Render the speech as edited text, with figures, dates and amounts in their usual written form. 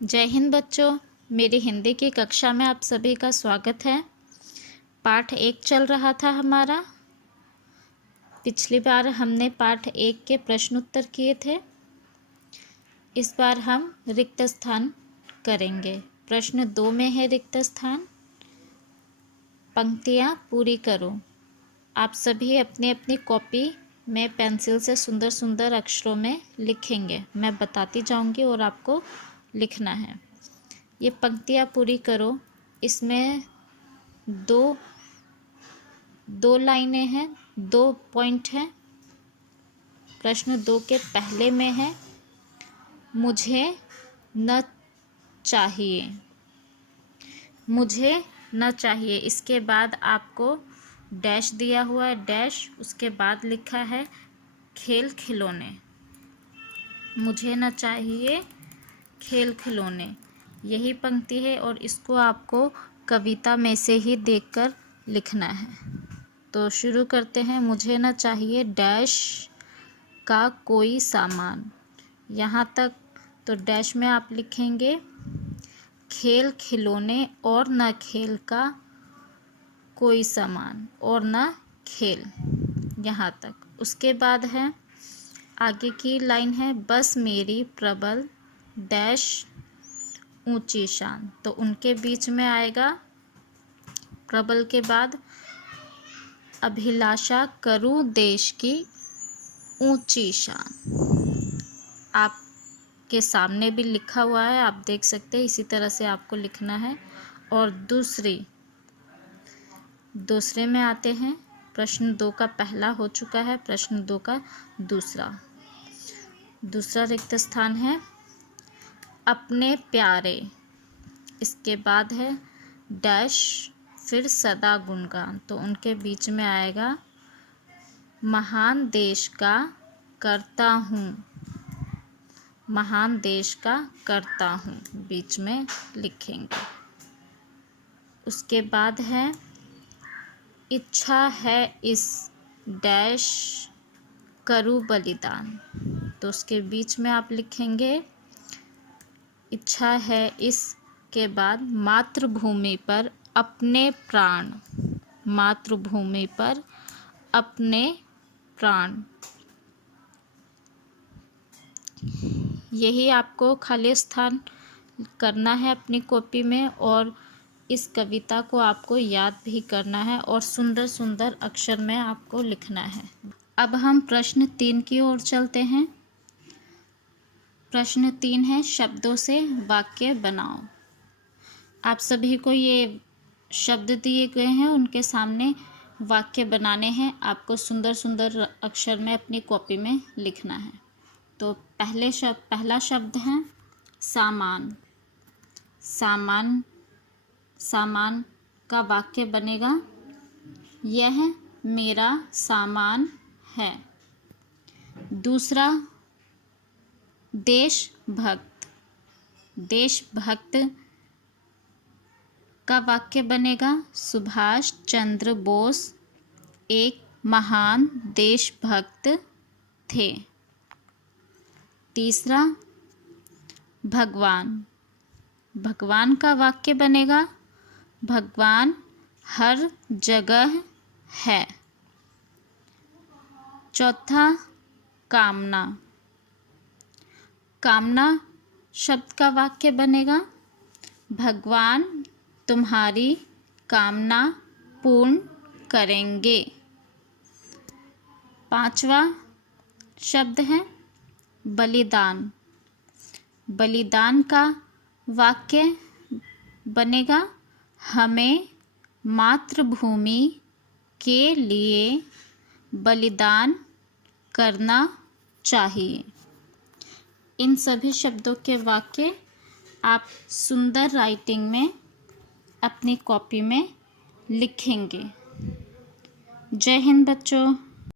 जय हिंद बच्चों, मेरी हिंदी की कक्षा में आप सभी का स्वागत है। पाठ 1 चल रहा था हमारा। पिछली बार हमने पाठ 1 के प्रश्न उत्तर किए थे। इस बार हम रिक्त स्थान करेंगे। प्रश्न 2 में है रिक्त स्थान। पंक्तियाँ पूरी करो। आप सभी अपनी अपनी कॉपी में पेंसिल से सुंदर सुंदर अक्षरों में लिखेंगे। मैं बताती जाऊंगी और आपको लिखना है। ये पंक्तियाँ पूरी करो। इसमें दो लाइनें हैं, 2 पॉइंट हैं। प्रश्न 2 के पहले में है मुझे न चाहिए, मुझे न चाहिए। इसके बाद आपको डैश दिया हुआ है, डैश, उसके बाद लिखा है खेल खिलौने। मुझे न चाहिए खेल खिलौने, यही पंक्ति है और इसको आपको कविता में से ही देखकर लिखना है। तो शुरू करते हैं। मुझे न चाहिए डैश का कोई सामान। यहाँ तक तो डैश में आप लिखेंगे खेल खिलौने और न खेल का कोई सामान और न खेल, यहाँ तक। उसके बाद है आगे की लाइन है बस मेरी प्रबल डैश ऊंची शान। तो उनके बीच में आएगा प्रबल के बाद अभिलाषा करूं देश की ऊंची शान। आपके सामने भी लिखा हुआ है, आप देख सकते हैं। इसी तरह से आपको लिखना है। और दूसरे में आते हैं। प्रश्न 2 का पहला हो चुका है, प्रश्न 2 का दूसरा रिक्त स्थान है अपने प्यारे। इसके बाद है डैश, फिर सदा गुणगान। तो उनके बीच में आएगा महान देश का करता हूँ, महान देश का करता हूँ, बीच में लिखेंगे। उसके बाद है इच्छा है इस डैश करूँ बलिदान। तो उसके बीच में आप लिखेंगे इच्छा है इस के बाद मातृभूमि पर अपने प्राण, मातृभूमि पर अपने प्राण। यही आपको खाली स्थान करना है अपनी कॉपी में और इस कविता को आपको याद भी करना है और सुंदर सुंदर अक्षर में आपको लिखना है। अब हम प्रश्न 3 की ओर चलते हैं। प्रश्न 3 है शब्दों से वाक्य बनाओ। आप सभी को ये शब्द दिए गए हैं, उनके सामने वाक्य बनाने हैं। आपको सुंदर सुंदर अक्षर में अपनी कॉपी में लिखना है। तो पहला शब्द है सामान। सामान का वाक्य बनेगा यह मेरा सामान है। दूसरा देशभक्त। देशभक्त का वाक्य बनेगा सुभाष चंद्र बोस एक महान देशभक्त थे। तीसरा भगवान। भगवान का वाक्य बनेगा भगवान हर जगह है। चौथा कामना। कामना शब्द का वाक्य बनेगा भगवान तुम्हारी कामना पूर्ण करेंगे। पांचवा शब्द है बलिदान। बलिदान का वाक्य बनेगा हमें मातृभूमि के लिए बलिदान करना चाहिए। इन सभी शब्दों के वाक्य आप सुंदर राइटिंग में अपनी कॉपी में लिखेंगे। जय हिंद बच्चों।